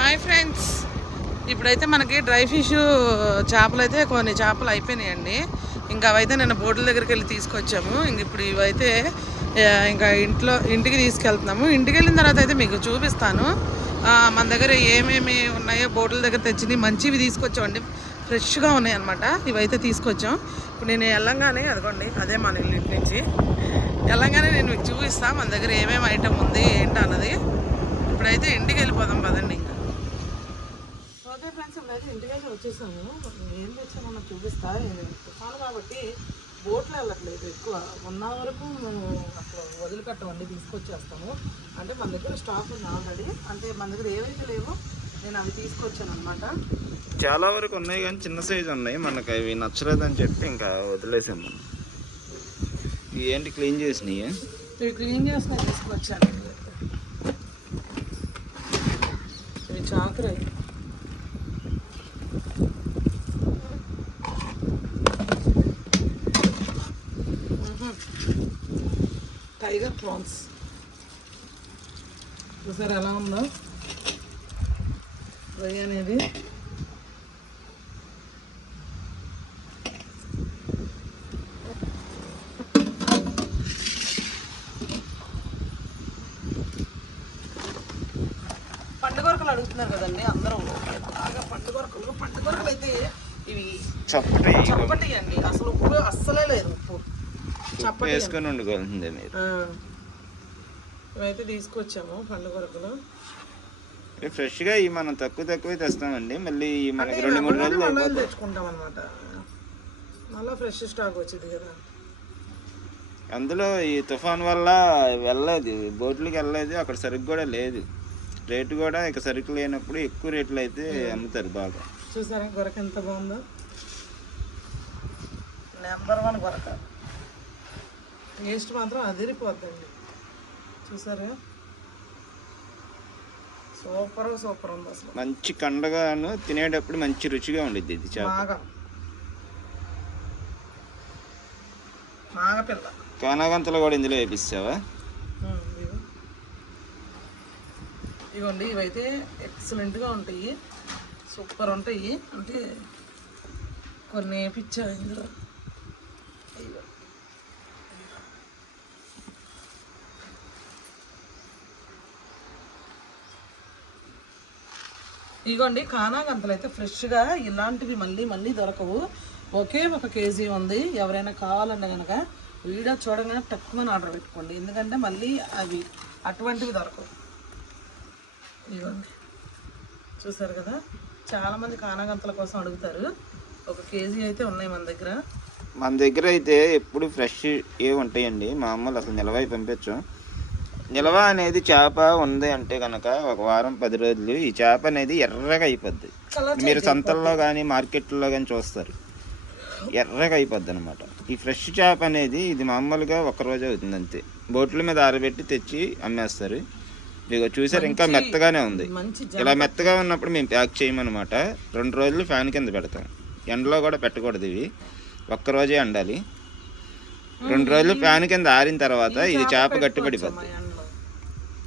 Hi friends. ఇప్పుడైతే మనకి dry fish చేపలు అయితే కొన్ని చేపలు అయిపోయినాయండి. ఇంకా అవైతే నేను బోర్డుల దగ్గరికి వెళ్ళి తీసుకొచ్చాము. ఇంక ఇప్పుడు ఇవైతే ఇంకా ఇంట్లో ఇంటికి తీసుకెళ్తున్నాము. ఇంటికి వెళ్ళిన తర్వాత అయితే మీకు చూపిస్తాను. మన దగ్గర ఏమేమి ఉన్నాయో బోర్డుల దగ్గర తెచ్చింది మంచివి తీసుకొచ్చామండి. ఫ్రెష్గా ఉన్నాయి అనమాట ఇవైతే తీసుకొచ్చాం. ఇప్పుడు నేను వెళ్ళంగానే అదిగోండి అదే మన ఇల్లు ఇంటి నుంచి. వెళ్ళంగానే నేను మీకు చూపిస్తాను మన దగ్గర ఏమేమి ఐటమ్ ఉంది ఏంటి అన్నది ఇప్పుడైతే ఇంటికి వెళ్ళిపోదాం పదండి ఇంకా. అయితే వచ్చేసాము ఏం తెచ్చామో చూపిస్తా. తుఫాను కాబట్టి బోట్లో వెళ్ళట్లేదు ఎక్కువ. వన్ వరకు మేము అసలు వదిలిపెట్టమండి తీసుకొచ్చేస్తాము. అంటే మన దగ్గర స్టాక్ ఉంది ఆల్రెడీ. అంటే మన దగ్గర ఏవైతే లేవో నేను అవి తీసుకొచ్చాను అనమాట చాలా వరకు ఉన్నాయి కానీ చిన్న సైజు ఉన్నాయి. మనకు అవి నచ్చలేదని చెప్పి ఇంకా వదిలేసాం మనం ఇవి ఏంటి క్లీన్ చేసినాయి? ఇవి క్లీన్ చేసిన తీసుకొచ్చాను. ఇవి చాకరీ. ప్రాన్స్ చూసారు ఎలా ఉందో? ఫ్రై అనేది. పండుగొరకలు అడుగుతున్నారు కదండి అందరూ. బాగా పండుగొరకలు పండుగొరకలు అయితే ఇవి చప్పటి చప్పటి అండి. అసలు ఉప్పు అస్సలే లేదు. వేసుకొని వండుకోవాల్సిందే మీరు. ఆ. ఇవైతే తీసుకొచ్చాము పండుగొరకలు ఇవి ఫ్రెష్గా ఇవి మనం తక్కువ తక్కువ తెస్తామండి. మళ్ళీ మనకి రెండు మూడు రోజులు తెచ్చుకుంటాం అనమాట మళ్ళీ ఫ్రెష్ స్టాక్ వచ్చింది కదా. అందులో ఈ తుఫాన్ వల్ల వెళ్ళలేదు బోట్లకి వెళ్ళలేదు అక్కడ సరుకు కూడా లేదు. రేటు కూడా ఇక సరుకు లేనప్పుడు ఎక్కువ రేట్లు అయితే అమ్ముతారు బాగా. చూసారా గొరక ఎంత బాగుందో? నెంబర్ వన్ గొరక టేస్ట్ మాత్రం అదిరిపోద్దండి. చూసారా? సూపర్ సూపర్ ఉంది అసలు. మంచి కండగాను తినేటప్పుడు మంచి రుచిగా ఉండిద్ది ఇది చేప. మాగ. మాగపిల్ల కానాగంతలు కూడా ఇందులో వేపిస్తావా. ఇదిగోండి ఇవైతే ఎక్సలెంట్గా ఉంటాయి. సూపర్ ఉంటాయి. అంటే కొన్ని వేపించా ఇందులో. ఇగోండి కానాగంతలు అయితే ఫ్రెష్గా ఇలాంటివి మళ్ళీ మళ్ళీ దొరకవు. ఒకే ఒక కేజీ ఉంది. ఎవరైనా కావాలన్నా కనుక వీడియో చూడగానే తక్కువ ఆర్డర్ పెట్టుకోండి. ఎందుకంటే మళ్ళీ అవి అటువంటివి దొరకవు. ఇవ్వండి చూసారు కదా? చాలామంది కానాగంతల కోసం అడుగుతారు. ఒక కేజీ అయితే ఉన్నాయి మన దగ్గర. మన దగ్గర అయితే ఎప్పుడు ఫ్రెష్ ఏ ఉంటాయండి? మా అమ్మలు అసలు నిలవై పంపించాం. నిలవ అనేది చేప ఉంది అంటే కనుక ఒక వారం పది రోజులు ఈ చేప అనేది ఎర్రగా అయిపోద్ది. మీరు సంతల్లో కానీ మార్కెట్లో కానీ చూస్తారు. ఎర్రగా అయిపోద్ది అనమాట ఈ ఫ్రెష్ చేప అనేది ఇది మామూలుగా ఒక రోజు అవుతుంది అంతే. బోట్ల మీద ఆరబెట్టి తెచ్చి అమ్మేస్తారు. ఇక చూసారు ఇంకా మెత్తగానే ఉంది. ఇలా మెత్తగా ఉన్నప్పుడు మేము ప్యాక్ చేయమన్నమాట. రెండు రోజులు ఫ్యాన్ కింద పెడతాం. ఎండలో కూడా పెట్టకూడదు ఇవి. ఒక్క రోజే ఎండాలి. రెండు రోజులు ఫ్యాన్ కింద ఆరిన తర్వాత ఇది చేప ఎండలో.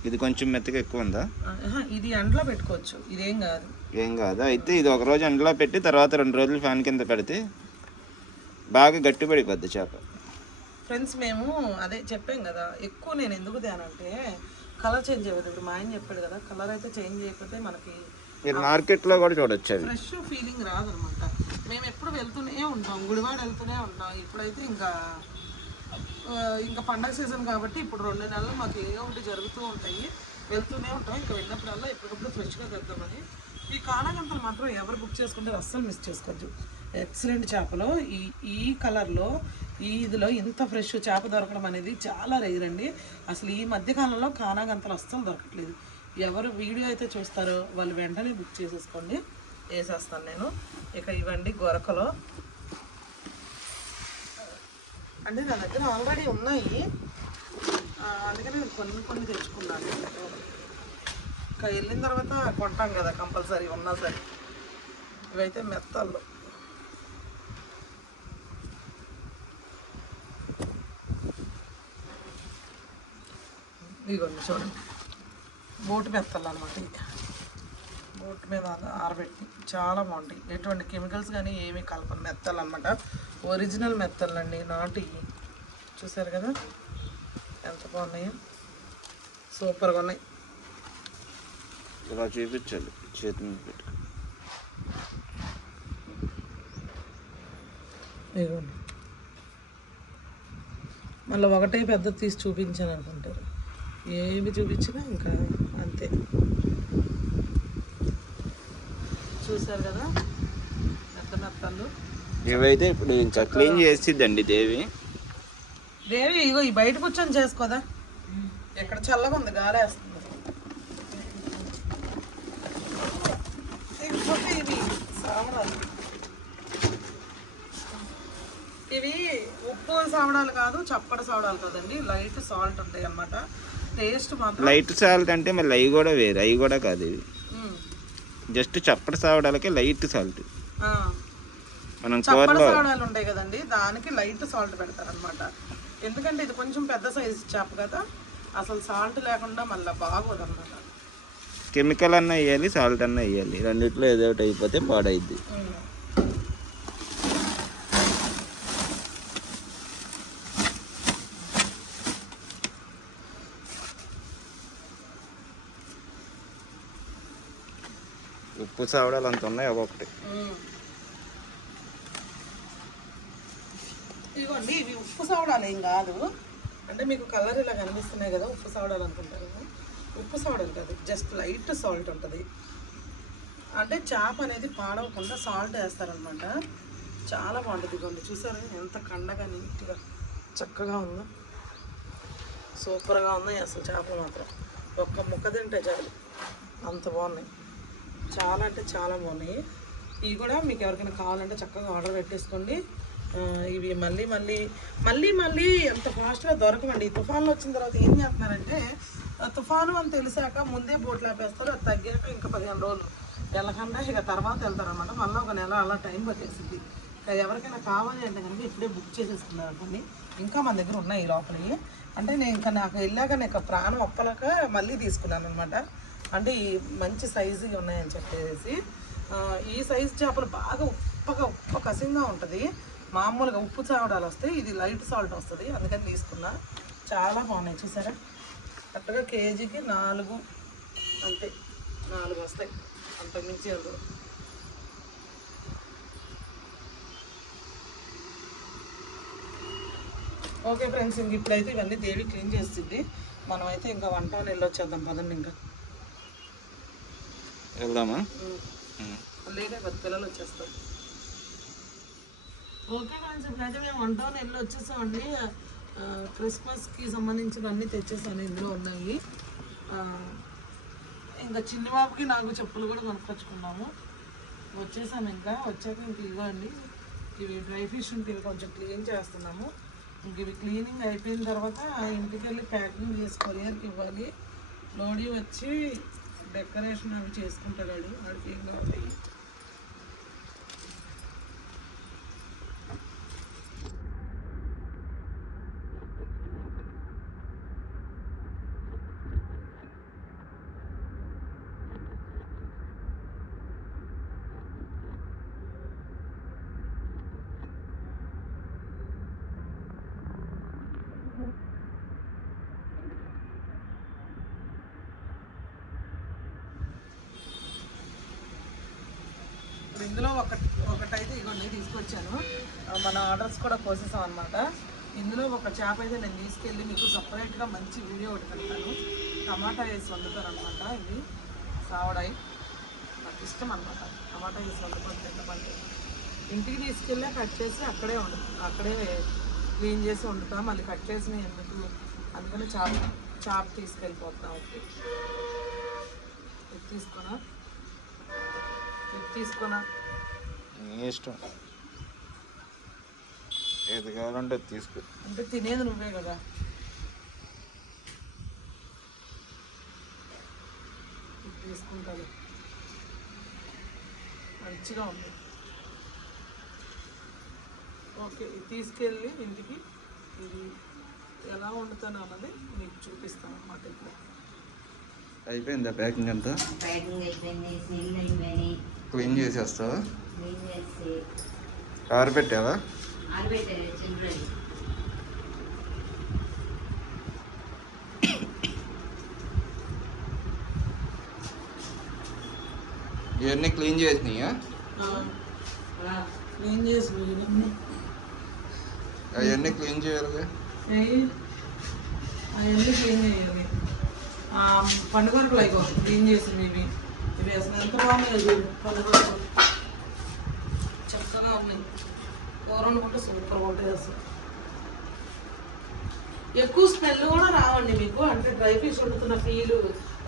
ఇది కొంచెం మెత్తగా ఎక్కువ ఉందా? ఇది ఎండలో పెట్టుకోవచ్చు. ఇదేం కాదు. ఏం కాదు. అయితే ఇది ఒక రోజు ఎండలో పెట్టి తర్వాత రెండు రోజులు ఫ్యాన్ కింద పెడితే బాగా గట్టిపడిపోద్ది చేప. ఫ్రెండ్స్ మేము అదే చెప్పాం కదా ఎక్కువ నేను ఎందుకు తేనంటే కలర్ చేంజ్ అయ్యేది ఇప్పుడు మా ఆయన చెప్పాడు కదా కలర్ అయితే చేంజ్ అయిపోతే మనకి మీరు మార్కెట్లో కూడా చూడొచ్చు ఫ్రెష్ ఫీలింగ్ రాదనమాట. మేము ఎప్పుడు వెళ్తూనే ఉంటాం. గుడివాడ వెళ్తూనే ఉంటాం. ఇప్పుడైతే ఇంకా ఇంకా పండగ సీజన్ కాబట్టి ఇప్పుడు రెండు నెలలు మాకు ఏదో ఒకటి జరుగుతూ ఉంటాయి. వెళ్తూనే ఉంటాం. ఇంకా వెళ్ళినప్పుడల్లా ఎప్పటికప్పుడు ఫ్రెష్గా తెద్దామని. ఈ కానాగంతలు మాత్రం ఎవరు బుక్ చేసుకుంటే అస్సలు మిస్ చేసుకోవచ్చు ఎక్సలెంట్ చేపలు. ఈ ఈ కలర్లో ఈ ఇదిలో ఇంత ఫ్రెష్ చేప దొరకడం అనేది చాలా రేర్ అండి. అసలు ఈ మధ్యకాలంలో కానాగంతలు అస్సలు దొరకట్లేదు. ఎవరు వీడియో అయితే చూస్తారో వాళ్ళు వెంటనే బుక్ చేసేసుకోండి. వేసేస్తాను నేను. ఇక ఇవ్వండి గొరకలో. అంటే నా దగ్గర ఆల్రెడీ ఉన్నాయి. అందుకని నేను కొన్ని కొన్ని తెచ్చుకున్నాను. ఇంకా వెళ్ళిన తర్వాత కొంటాం కదా కంపల్సరీ ఉన్నా సరే. ఇవైతే మెత్తలు ఇదిగోండి చూడండి. బోటు మెత్తలు అనమాట ఇక. బోట్ మీద ఆర- ఆరబెట్టి చాలా బాగుంటాయి. ఎటువంటి కెమికల్స్ కానీ ఏమీ కలపని మెత్తలు అనమాట ఒరిజినల్ మెత్తలు అండి నాటి. చూసారు కదా? ఎంత బాగున్నాయో. సూపర్గా ఉన్నాయి. ఇలా చూపించాలి. చేతి మీద ఇదిగోండి. మళ్ళీ ఒకటే పెద్ద తీసి చూపించాను అనుకుంటారు. ఏమి చూపించినా ఇంకా అంతే. చూసారు కదా? మెత్త మెత్తలు ఇవైతే ఇప్పుడు ఇంకా క్లీన్ చేసిద్దండి దేవి. దేవి ఇగో ఈ బయట కూర్చొని చేసుకోదా? ఇక్కడ చల్లగా ఉంది గాలేస్తుంది. ఇవి సావడాలు ఇవి ఉప్పు సావడాలు కాదు చప్పటి సావడాలు కాదండి. లైట్ సాల్ట్ ఉంటాయి అన్నమాట టేస్ట్ మాత్రం లైట్ సాల్ట్ అంటే మళ్ళీ అవి కూడా వేరు అవి కూడా కాదు ఇవి. జస్ట్ చప్పటి సావడాలకి లైట్ సాల్ట్. మనం కూరలో సావడాలు ఉంటాయి కదండి దానికి లైట్ సాల్ట్ పెడతారనమాట ఎందుకంటే ఇది కొంచెం పెద్ద సైజు చేప కదా అసలు సాల్ట్ లేకుండా మళ్ళీ బాగోదు అనమాట కెమికల్ అన్న వేయాలి సాల్ట్ అన్న వేయాలి. రెండిట్లో ఏదో ఒకటి అయిపోతే పాడైద్ది. ఉప్పు అంత ఉన్నాయి ఒక్కొక్కటి ఇదిగోండి ఇవి ఉప్పు సవడాలు ఏం కాదు. అంటే మీకు కలర్ ఇలా కనిపిస్తున్నాయి కదా ఉప్పు సవడాలు అనుకుంటారు ఉప్పు సవడాలు కాదు జస్ట్ లైట్ సాల్ట్ ఉంటుంది. అంటే చేప అనేది పాడవకుండా సాల్ట్ వేస్తారనమాట. చాలా బాగుంటుంది ఇదిగోండి చూసారు? ఎంత కండగా నీట్గా చక్కగా ఉందో. సూపర్గా ఉన్నాయి అసలు చేపలు మాత్రం. ఒక్క ముక్క తింటే చాలు. అంత బాగున్నాయి. చాలా అంటే చాలా బాగున్నాయి. ఇవి కూడా మీకు ఎవరికైనా కావాలంటే చక్కగా ఆర్డర్ పెట్టేసుకోండి. ఇవి మళ్ళీ మళ్ళీ మళ్ళీ మళ్ళీ అంత ఫాస్ట్గా దొరకమండి ఈ తుఫాన్లు వచ్చిన తర్వాత ఏం చేస్తున్నారంటే తుఫాను అని తెలిసాక ముందే బోట్లు ఆపేస్తారు. అది తగ్గాక ఇంకా పదిహేను రోజులు వెళ్ళకుండా ఇక తర్వాత వెళ్తారనమాట మళ్ళీ ఒక నెల అలా టైం పట్టేసింది. ఎవరికైనా కావాలి అంటే కనుక ఇప్పుడే బుక్ చేసేసుకున్నారు కొన్ని ఇంకా మన దగ్గర ఉన్నాయి ఈ అంటే నేను ఇంకా నాకు వెళ్ళాక నాకు ప్రాణం ఒప్పలేక మళ్ళీ తీసుకున్నాను అనమాట అంటే ఈ మంచి సైజుగా ఉన్నాయని చెప్పేసి. ఈ సైజు చేపలు బాగా ఉప్పగా ఉప్ప కసింగా ఉంటుంది. మామూలుగా ఉప్పు చావడాలు వస్తాయి ఇది లైట్ సాల్ట్ వస్తుంది. అందుకని తీసుకున్నా. చాలా బాగున్నాయి. చూసారా? కరెక్ట్గా కేజీకి నాలుగు అంతే. నాలుగు వస్తాయి. అంత మించి వెళ్తారు ఓకే ఫ్రెండ్స్ ఇంక ఇప్పుడైతే ఇవన్నీ దేవి క్లీన్ చేస్తుంది. మనమైతే ఇంకా వంట వాళ్ళు వెళ్ళొచ్చేద్దాం. పదండి ఇంకా. వెళ్దామా? పిల్లలు వచ్చేస్తారు ఓకే ఫ్రెండ్స్ ఇప్పుడైతే మేము వంట వాళ్ళు వెళ్ళి వచ్చేసామండి. క్రిస్మస్కి సంబంధించినవన్నీ తెచ్చేసాను ఇందులో ఉన్నాయి. ఇంకా చిన్ని బాబుకి నాకు చెప్పులు కూడా కొనుక్కొచ్చుకున్నాము. వచ్చేసాము ఇంకా వచ్చాక ఇంక ఇవ్వండి. ఇవి డ్రై ఫిష్ ఉంటే ఇవి కొంచెం క్లీన్ చేస్తున్నాము. ఇంక ఇవి క్లీనింగ్ అయిపోయిన తర్వాత ఇంటికి వెళ్ళి ప్యాకింగ్ చేసి కొరియర్కి ఇవ్వాలి. లోడీ వచ్చి డెకరేషన్ అవి చేసుకుంటాడు వాడు. వాడికి ఏం కావాలి ఇప్పుడు ఇందులో ఒక అయితే ఇగోండి తీసుకొచ్చాను. మన ఆర్డర్స్ కూడా కోసేసాం అనమాట ఇందులో ఒక చేప అయితే నేను తీసుకెళ్ళి మీకు సపరేట్గా మంచి వీడియో ఒకటి పెడతాను. టమాటా వేసి వండుతాను అనమాట ఇది సావడాయి. నాకు ఇష్టం అనమాట టమాటా వేసి వండుకొని తింటామంటే. ఇంటికి తీసుకెళ్ళి కట్ చేసి అక్కడే వండు అక్కడే క్లీన్ చేసి వండుతాం. మళ్ళీ కట్ చేసిన ఎందుకు? అందుకని చాప్ చాప్ తీసుకెళ్ళిపోతాం. ఓకే. ఇది తీసుకున్నా ఇది తీసుకున్నా నీ ఇష్టం. ఏది కావాలంటే అది తీసుకో. అంటే తినేది నువ్వే కదా. తీసుకుంటాను. మంచిగా ఉంది. ఓకే ఇది తీసుకెళ్ళి ఇంటికి ఇది ఎలా వండుతాను అన్నది మీకు చూపిస్తాను అన్నమాట ఇప్పుడు. అయిపోయిందా ప్యాకింగ్ అంతా? ప్యాకింగ్ అయిపోయింది. క్లీన్ చేసేస్తావా? ఆరబెట్టావా? ఇవన్నీ క్లీన్ చేసినాయా? క్లీన్ చేసి అవన్నీ క్లీన్ చేయాలిగా? ఏయ్, అవన్నీ క్లీన్ చేయాలి. లైక్ క్లీన్ చేసింది ఎంత బాగున్నాయి చూడు చక్కగా ఉన్నాయి కూర వండుకుంటే సూపర్గా ఉంటాయి అసలు. ఎక్కువ స్మెల్ కూడా రావండి మీకు. అంటే డ్రై ఫిష్ వండుతున్న ఫీల్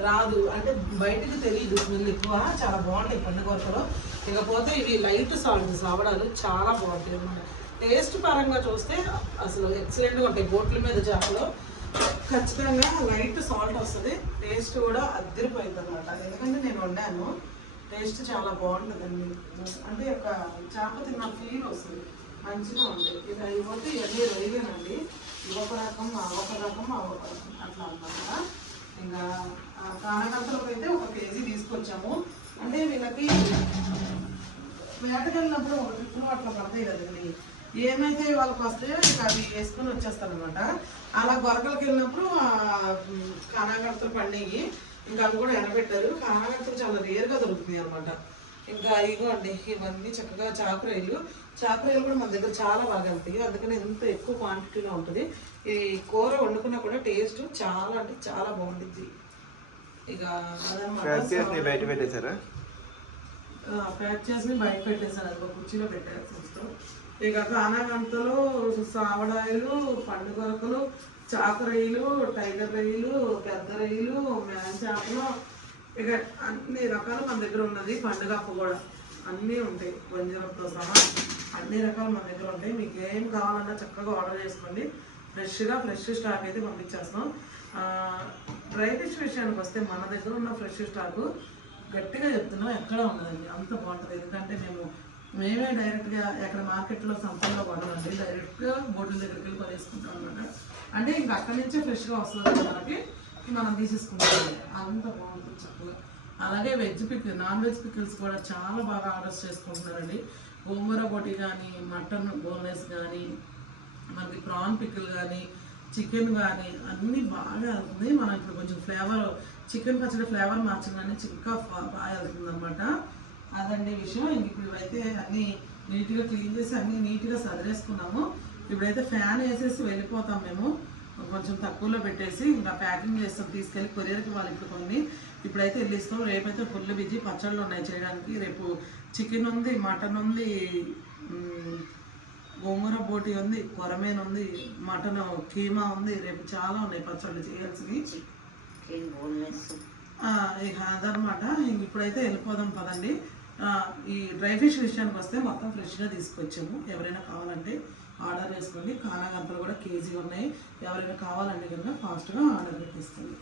రాదు. అంటే బయటకు తెలియదు స్మెల్ ఎక్కువ. చాలా బాగుంటాయి పండుగ ఇకపోతే ఇవి లైట్ సాల్ట్ సావడాలు చాలా బాగుంటాయి అన్నమాట. టేస్ట్ పరంగా చూస్తే అసలు ఎక్సలెంట్గా ఉంటాయి. బోట్ల మీద చేపలు. ఖచ్చితంగా లైట్ సాల్ట్ వస్తుంది. టేస్ట్ కూడా అద్దరిపోయింది అనమాట ఎందుకంటే నేను వండాను. టేస్ట్ చాలా బాగుంటుందండి. అంటే ఒక చేప తిన్న ఫీల్ వస్తుంది. మంచిగా ఉంది ఇలా ఇవ్వతే ఇవన్నీ రొయ్యలేనండి ఇవి రకం ఆ ఒక రకం ఒక రకం అట్లా అన్నమాట. ఇంకా కానకంతలకు అయితే ఒక కేజీ తీసుకొచ్చాము. అంటే వీళ్ళకి వేటకెళ్ళినప్పుడు ఒక ట్రిప్పులు అట్లా పడతాయి కదండి. ఏమైతే వాళ్ళకి వస్తే ఇక అవి వేసుకొని వచ్చేస్తారనమాట అలా గొరకలకు వెళ్ళినప్పుడు కానాగడతలు పండిగి ఇంకా అవి కూడా ఎండబెట్టారు కానాగడతలు చాలా రేర్గా దొరుకుతున్నాయి అనమాట ఇంకా ఇగో అండి ఇవన్నీ చక్కగా చాకురాయిలు చాకురాయిలు కూడా మన దగ్గర చాలా బాగా వెళ్తాయి. అందుకని ఎంత ఎక్కువ క్వాంటిటీలో ఉంటుంది. ఈ కూర వండుకున్నా కూడా టేస్ట్ చాలా అంటే చాలా బాగుంటుంది ఇక బయట పెట్టేశారా? ప్యాక్ చేసి బయట పెట్టేశాను అది ఒక కుర్చీలో చూస్తూ. ఇక కానాగంతలు సావడాయిలు పండు కొరకలు చాకరయ్యలు టైగర్ రొయ్యలు పెద్ద రొయ్యలు మేన్ చేపలు ఇక అన్ని రకాలు మన దగ్గర ఉన్నది. పండుగ అప్పు కూడా అన్నీ ఉంటాయి. వంజరంతో సహా అన్ని రకాలు మన దగ్గర ఉంటాయి. మీకు ఏం కావాలన్నా చక్కగా ఆర్డర్ చేసుకోండి. ఫ్రెష్గా ఫ్రెష్ స్టాక్ అయితే పంపించేస్తాం డ్రై ఫిష్ విషయానికి వస్తే మన దగ్గర ఉన్న ఫ్రెష్ స్టాకు గట్టిగా చెప్తున్నాం. ఎక్కడ ఉండదండి. అంత బాగుంటుంది. ఎందుకంటే మేము మేమే డైరెక్ట్గా ఎక్కడ మార్కెట్లో సంతలో కొనమండి డైరెక్ట్గా బోర్డుల దగ్గరికి వెళ్ళి కొనేసుకుంటాం అనమాట అంటే ఇంకా అక్కడి నుంచే ఫ్రెష్గా వస్తుంది మనకి మనం తీసేసుకుంటాం అంత బాగుంటుంది చక్కగా. అలాగే veg pickle non veg pickles కూడా చాలా బాగా ఆర్డర్స్ చేసుకుంటున్నారండి. గోంగూర పొడి కానీ మటన్ బోన్లెస్ కానీ మనకి ప్రాన్ పికిల్ కానీ చికెన్ కానీ అన్నీ బాగా వెళ్తుంది. మనం ఇప్పుడు కొంచెం ఫ్లేవర్ చికెన్ పచ్చడి ఫ్లేవర్ మార్చగానే చిక్క బాగా వెళ్తుంది అనమాట అదండి విషయం. ఇంక ఇప్పుడు ఇవైతే అన్నీ నీట్గా క్లీన్ చేసి అన్నీ నీట్గా సదిరేసుకున్నాము. ఇప్పుడైతే ఫ్యాన్ వేసేసి వెళ్ళిపోతాం మేము. కొంచెం తక్కువలో పెట్టేసి ఇంకా ప్యాకింగ్ చేస్తాం. తీసుకెళ్ళి కొరియర్కి వాళ్ళు ఇప్పుడు కొన్ని. ఇప్పుడైతే వెళ్ళిస్తాం. రేపైతే ఫుల్ బిజీ పచ్చళ్ళు ఉన్నాయి చేయడానికి. రేపు చికెన్ ఉంది మటన్ ఉంది గోంగూర బోటి ఉంది కొరమేను ఉంది మటన్ కీమా ఉంది. రేపు చాలా ఉన్నాయి పచ్చళ్ళు చేయాల్సినవి. ఇక అదనమాట ఇంక ఇప్పుడైతే వెళ్ళిపోదాం పదండి. ఈ డ్రై ఫిష్ విషయానికి వస్తే మొత్తం ఫ్రెష్గా తీసుకొచ్చాము. ఎవరైనా కావాలంటే ఆర్డర్ చేసుకోండి కానాగంతలు కూడా కేజీ ఉన్నాయి. ఎవరైనా కావాలంటే కనుక ఫాస్ట్గా ఆర్డర్ పెట్టేసుకోండి.